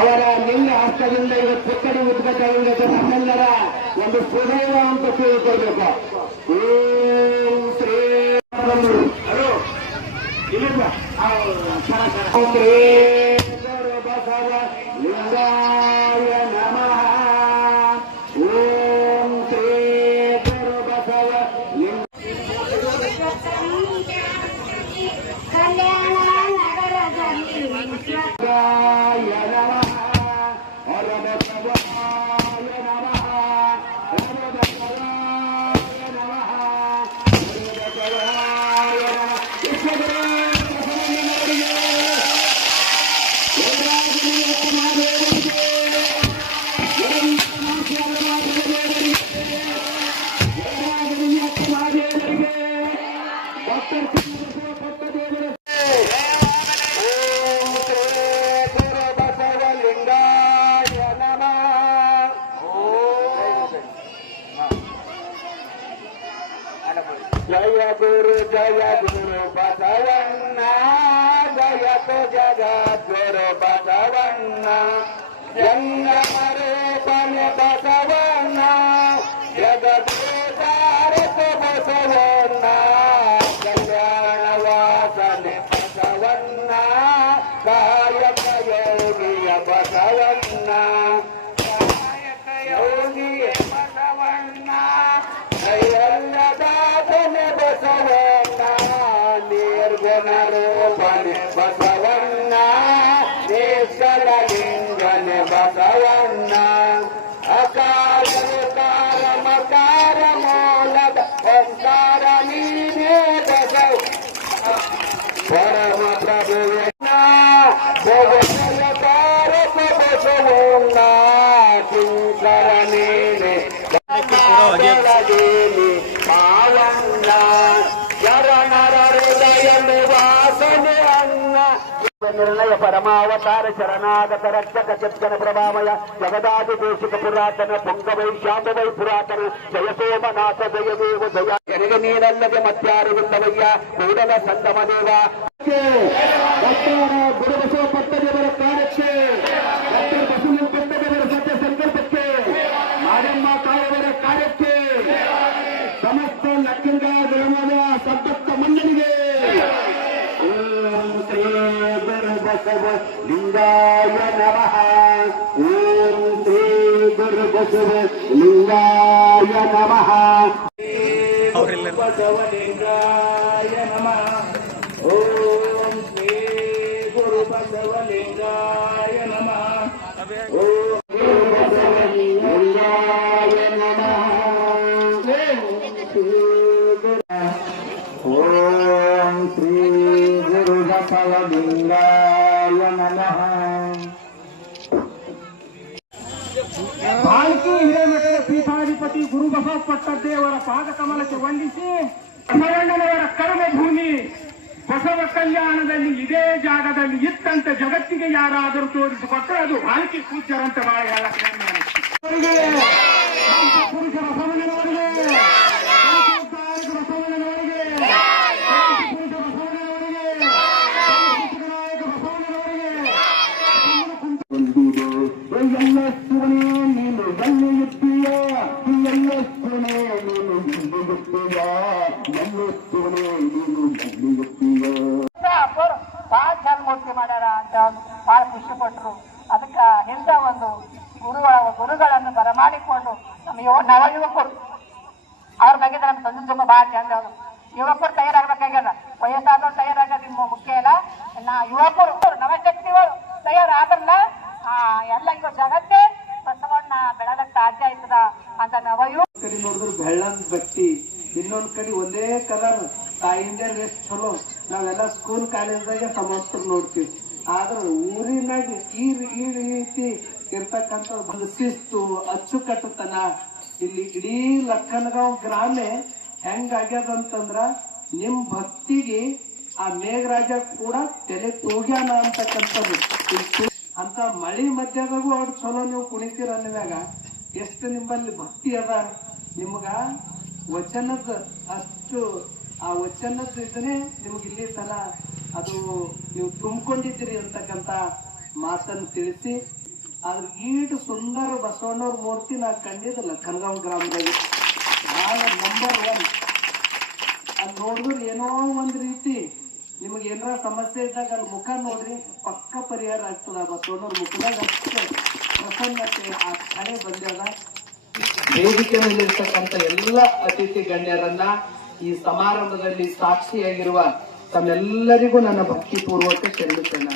ಅವರ ಲಿಂಗ ಹಸ್ತದಿಂದ ಇವತ್ತು ಪುಕ್ಕಡಿ ಉದ್ಘಾಟನೆ ನಮ್ಮೆಲ್ಲರ ಒಂದು ಸುದೈವ ಅಂತ ತಿಳ್ಕೊಳ್ಬೇಕು. ಓಂ ಶ್ರೀ ಬಸವ ಲಿಂಗಾಯ ನಮಃ. ಓಂ ಶ್ರೀ ಗುರು ಬಸವ ಲಿಂಗಾಯ ನಮಃ. ಹರ ಬಸವಾಯ ನಮಃ. ಹರ ಬಸವಾಯ ನಮಃ. ಹರ ಬಸವಾಯ ಜಯ ಗುರು ಬಸವಣ್ಣ. ಜಯತು ಜಗದ್ಗುರು ಬಸವಣ್ಣ. ಜಂಗಮರೂಪನೆ ಬಸವಣ್ಣ. ಜಗದೇತಾರಕ ಬಸವಣ್ಣ. ಕಲ್ಯಾಣ ವಾಸನೆ ಬಸವಣ್ಣ. ಕಾಯಕ ಯೋಗಿಯ ಬಸವಣ್ಣ. ಕಾಯಕ ಯೋಗಿಯ ಬಸವಣ್ಣ. ಕೈಯಲ್ಲದಾತನೆ ಬಸವಣ್ಣ. ನಿರ್ಗುಣ ರೂಪನೆ ಬಸವಣ್ಣ. ಲಿಂಗನೆ ಬಸವಣ್ಣ. ಅಕಾರ ಕಾರ ಮಕಾರ ಮೂಲದ ಓಂಕಾರ ನೀನೇ ಬಸವ. ಪರಮ ಪ್ರಭುವಣ್ಣ. ತಾರಕ ಬಸವಣ್ಣ. ಕಿಂಕರ ನೀನೆ ಪಾವಣ್ಣ. ಶರಣರ ಹೃದಯ ನಿವಾಸನೆ ಅನ್ನ. ನಿರ್ಣಯ ಪರಮಾವತಾರ ಶರಣಾಗತ ರಕ್ಷಕ ಚಕ್ಕನ ಪ್ರಭಾಮಯ ಜಗದಾದಿ ದೇಶಿಕ ಪುರಾತನ ಪುಂಗವೈ ಶಾಂಬವೈ ಪುರಾತನ ಜಯ ಸೋಮನಾಥ ಜಯ ದೇವ ಜಯ. ಜನಗೆ ನೀನಲ್ಲದೆ ಮತ್ಯಾರಿಲ್ಲವಯ್ಯ ಕೂಡಲ ಸಂಗಮ ದೇವ. ಗುರುಬಸವ ಪಟ್ಟದೇವರ ಕಾರ್ಯಕ್ಕೆ ಬಸವ ಪಟ್ಟದೇವರ ಸತ್ಯ ಸಂಕಲ್ಪಕ್ಕೆ ಮಾರಮ್ಮ ತಾಯವರ ಕಾರ್ಯಕ್ಕೆ ಸಮಸ್ತ ಲಕ್ಕಂಗ ಗ್ರಾಮದ ಸಂಪತ್ತ ಮಂಡಳಿಗೆ ಓಂ ಶ್ರೀ ಗುರು ಬಸವ ಲಿಂಗಾಯ ನಮಃ. ಓಂ ಶ್ರೀ ಗುರು ಬಸವ ಲಿಂಗಾಯ ನಮಃ. ಬಸವ ಲಿಂಗಾಯ ನಮಃ. ಓಂ ಶ್ರೀ ಗುರು ಬಸವ ಲಿಂಗಾಯ ನಮಃ. ಓಂ ಬಸವ ಲಿಂಗಾಯ ನಮಃ. ಓಂ ಶ್ರೀ ಗುರು ಬಸವ ಲಿಂಗಾಯ ನಮಃ. ಭಾಲ್ಕಿ ಹಿರೇಮಠದ ಪೀಠಾಧಿಪತಿ ಗುರು ಬಸವ ಪಟ್ಟದೇವರ ಪಾದ ಕಮಲಕ್ಕೆ ವಂದಿಸಿ ಬಸವಣ್ಣನವರ ಕರ್ಮಭೂಮಿ ಬಸವ ಕಲ್ಯಾಣದಲ್ಲಿ ಇದೇ ಜಾಗದಲ್ಲಿ ಇತ್ತಂತ ಜಗತ್ತಿಗೆ ಯಾರಾದರೂ ತೋರಿಸಿಕೊಟ್ಟರೆ ಅದು ಭಾಲ್ಕಿ ಪೂಜ್ಯರಂತ ಬಾಳ ಹೇಳಕ್ಕೆ ಪುರುಷ ಬಸವಣ್ಣನವರಿಗೆ ಬಹಳ ಚಂದ ಮೂರ್ತಿ ಮಾಡ್ಯಾರ ಅಂತ ಬಹಳ ಖುಷಿ ಪಟ್ರು. ಅದಕ್ಕೆ ಇಂಥ ಒಂದು ಗುರುಗಳನ್ನು ಬರಮಾಡಿಕೊಂಡು ನಮ್ಮ ನವ ಯುವಕರು ಅವ್ರ ಬಗ್ಗೆ ನಮ್ಮ ತಂದೆ ತುಂಬ ಬಹಳ ಚಂದ. ಯುವಕರು ತಯಾರಾಗಬೇಕಾಗ್ಯದ. ವಯಸ್ಸಾದವ್ರು ತಯಾರಾಗೋದು ಮುಖ್ಯ ಇಲ್ಲ. ಯುವಕರು ನವಶಕ್ತಿಗಳು ತಯಾರಾದ್ರಲ್ಲ ಎಲ್ಲ ಈಗ ಜಗತ್ತೇ ಬಸವಣ್ಣ ಬೆಳಗಕ್ಕೆ ಸಾಧ್ಯ ಆಯ್ತದ ಅಂತ ನವಯುವ ಕಡೆ ನೋಡಿದ್ರು ಬೆಳ್ಳಂದ್ ಬಟ್ಟಿ, ಇನ್ನೊಂದ್ ಕಡೆ ಒಂದೇ ಕಲರ್ ತಾಯಿಂದೇ ರೆಸ್ಟ್ ಚಲೋ. ನಾವೆಲ್ಲ ಸ್ಕೂಲ್ ಕಾಲೇಜ್ದಾಗ ಸಮಸ್ತ ನೋಡ್ತೀವಿ. ಆದ್ರೆ ಊರಿನಾಗ ಈ ರೀತಿ ಇರ್ತಕ್ಕಂಥ ಒಂದು ಶಿಸ್ತು ಅಚ್ಚುಕಟ್ಟುತನ ಇಲ್ಲಿ ಇಡೀ ಲಕ್ಕನಗಾಂವ್ ಗ್ರಾಮೆ ಹೆಂಗಾಗ್ಯದಂತಂದ್ರ ನಿಮ್ ಭಕ್ತಿಗೆ ಆ ಮೇಘರಾಜ ಕೂಡ ತಲೆ ತೂಗ್ಯಾನ ಅಂತಕ್ಕಂಥದ್ದು. ಅಂತ ಮಳಿ ಮಧ್ಯದಾಗೂ ಅವ್ರು ಚಲೋ ನೀವು ಕುಣಿತೀರ ಅನ್ನುವಾಗ ಎಷ್ಟು ನಿಮ್ಮಲ್ಲಿ ಭಕ್ತಿ ಅದ. ನಿಮ್ಗ ವಚನದ ಅಷ್ಟು ಆ ವಚನದ ಇದನ್ನೇ ನಿಮ್ಗೆ ಇಲ್ಲಿ ತನ ಅದು ನೀವು ತುಂಬಿಕೊಂಡಿದ್ದೀರಿ ಅಂತಕ್ಕಂಥ ಮಾತನ್ನು ತಿಳಿಸಿ ಆದ್ರೆ ಈಟು ಸುಂದರ ಬಸವಣ್ಣವ್ರ ಮೂರ್ತಿ ನಾ ಕಂಡಿದ್ದಲ್ಲ ಕನಗಾಂವ್ ಗ್ರಾಮದಲ್ಲಿ. ನಾನು ನಂಬರ್ 1. ಅಲ್ಲಿ ನೋಡಿದ್ರೆ ಏನೋ ಒಂದ್ ರೀತಿ ನಿಮಗೆ ಏನಾರ ಸಮಸ್ಯೆ ಇದ್ದಾಗ ಅಲ್ಲಿ ಮುಖ ನೋಡ್ರಿ, ಪಕ್ಕ ಪರಿಹಾರ ಆಗ್ತದ. ಬಸವಣ್ಣವ್ರ ಮುಖದಾಗ ಅಷ್ಟೇ ಪ್ರಸನ್ನತೆ ಆ ಕಡೆ ಬಂದ್ಯಾದ. ವೇದಿಕೆ ಮೇಲಿರ್ತಕ್ಕಂಥ ಎಲ್ಲ ಅತಿಥಿ ಗಣ್ಯರನ್ನ, ಈ ಸಮಾರಂಭದಲ್ಲಿ ಸಾಕ್ಷಿಯಾಗಿರುವ ತಮ್ಮೆಲ್ಲರಿಗೂ ನನ್ನ ಭಕ್ತಿಪೂರ್ವಕ ಶರಣು.